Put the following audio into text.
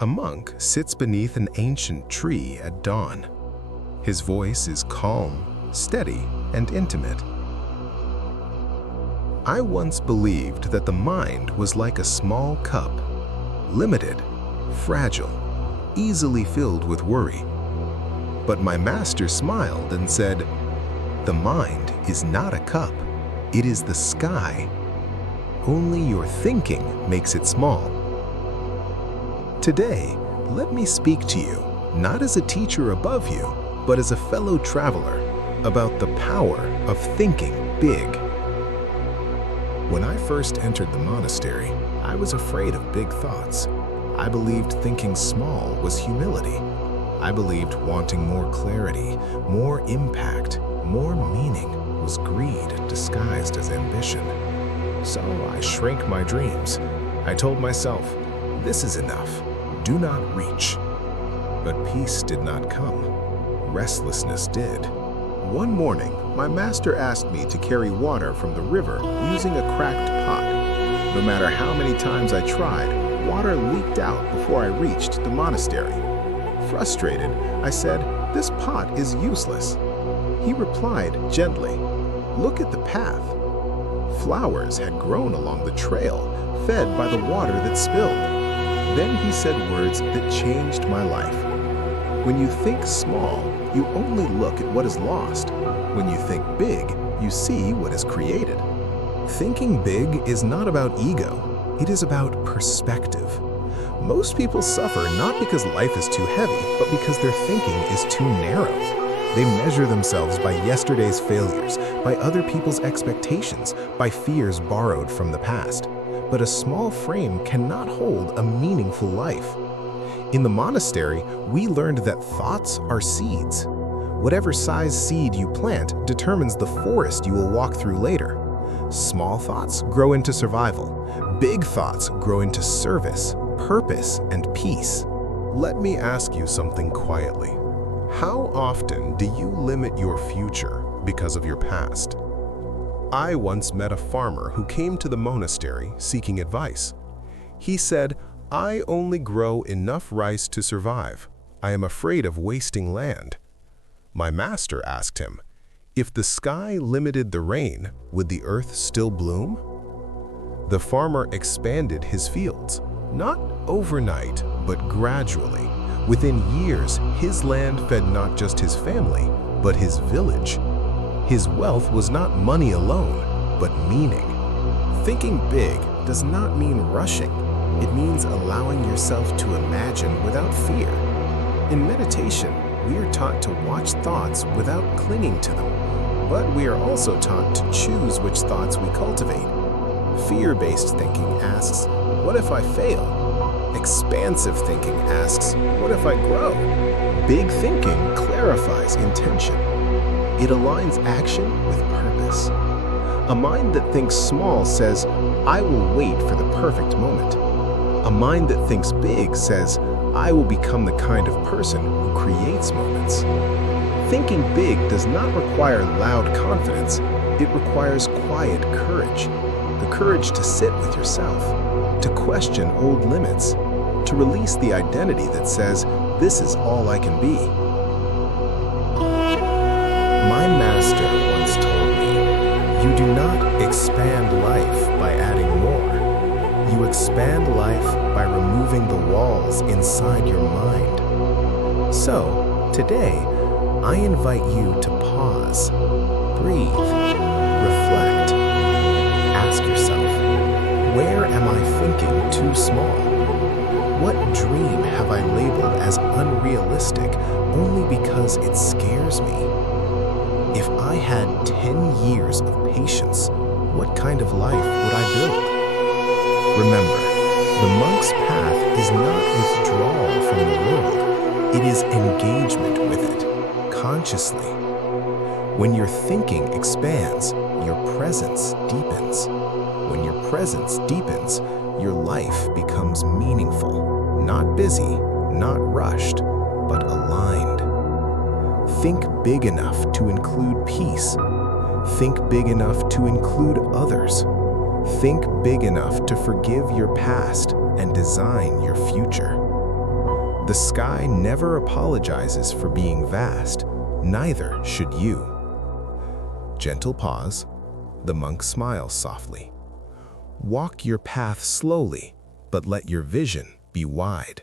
A monk sits beneath an ancient tree at dawn. His voice is calm, steady, and intimate. I once believed that the mind was like a small cup, limited, fragile, easily filled with worry. But my master smiled and said, "The mind is not a cup, it is the sky. Only your thinking makes it small." Today, let me speak to you, not as a teacher above you, but as a fellow traveler, about the power of thinking big. When I first entered the monastery, I was afraid of big thoughts. I believed thinking small was humility. I believed wanting more clarity, more impact, more meaning was greed disguised as ambition. So I shrank my dreams. I told myself, this is enough, do not reach. But peace did not come. Restlessness did. One morning, my master asked me to carry water from the river using a cracked pot. No matter how many times I tried, water leaked out before I reached the monastery. Frustrated, I said, "This pot is useless." He replied gently, "Look at the path." Flowers had grown along the trail, fed by the water that spilled. Then he said words that changed my life. When you think small, you only look at what is lost. When you think big, you see what is created. Thinking big is not about ego, it is about perspective. Most people suffer not because life is too heavy, but because their thinking is too narrow. They measure themselves by yesterday's failures, by other people's expectations, by fears borrowed from the past. But a small frame cannot hold a meaningful life. In the monastery, we learned that thoughts are seeds. Whatever size seed you plant determines the forest you will walk through later. Small thoughts grow into survival. Big thoughts grow into service, purpose, and peace. Let me ask you something quietly. How often do you limit your future because of your past? I once met a farmer who came to the monastery seeking advice. He said, "I only grow enough rice to survive. I am afraid of wasting land." My master asked him, "If the sky limited the rain, would the earth still bloom?" The farmer expanded his fields, not overnight, but gradually. Within years, his land fed not just his family, but his village. His wealth was not money alone, but meaning. Thinking big does not mean rushing. It means allowing yourself to imagine without fear. In meditation, we are taught to watch thoughts without clinging to them, but we are also taught to choose which thoughts we cultivate. Fear-based thinking asks, "What if I fail?" Expansive thinking asks, "What if I grow?" Big thinking clarifies intention. It aligns action with purpose. A mind that thinks small says, "I will wait for the perfect moment." A mind that thinks big says, "I will become the kind of person who creates moments." Thinking big does not require loud confidence. It requires quiet courage. The courage to sit with yourself, to question old limits, to release the identity that says, "This is all I can be." My master once told me, "You do not expand life by adding more. You expand life by removing the walls inside your mind." So, today, I invite you to pause, breathe, reflect. Ask yourself, where am I thinking too small? What dream have I labeled as unrealistic only because it scares me? If I had 10 years of patience, what kind of life would I build? Remember, the monk's path is not withdrawal from the world. It is engagement with it, consciously. When your thinking expands, your presence deepens. When your presence deepens, your life becomes meaningful, not busy, not rushed, but aligned. Think big enough to include peace. Think big enough to include others. Think big enough to forgive your past and design your future. The sky never apologizes for being vast, neither should you. Gentle pause. The monk smiles softly. Walk your path slowly, but let your vision be wide.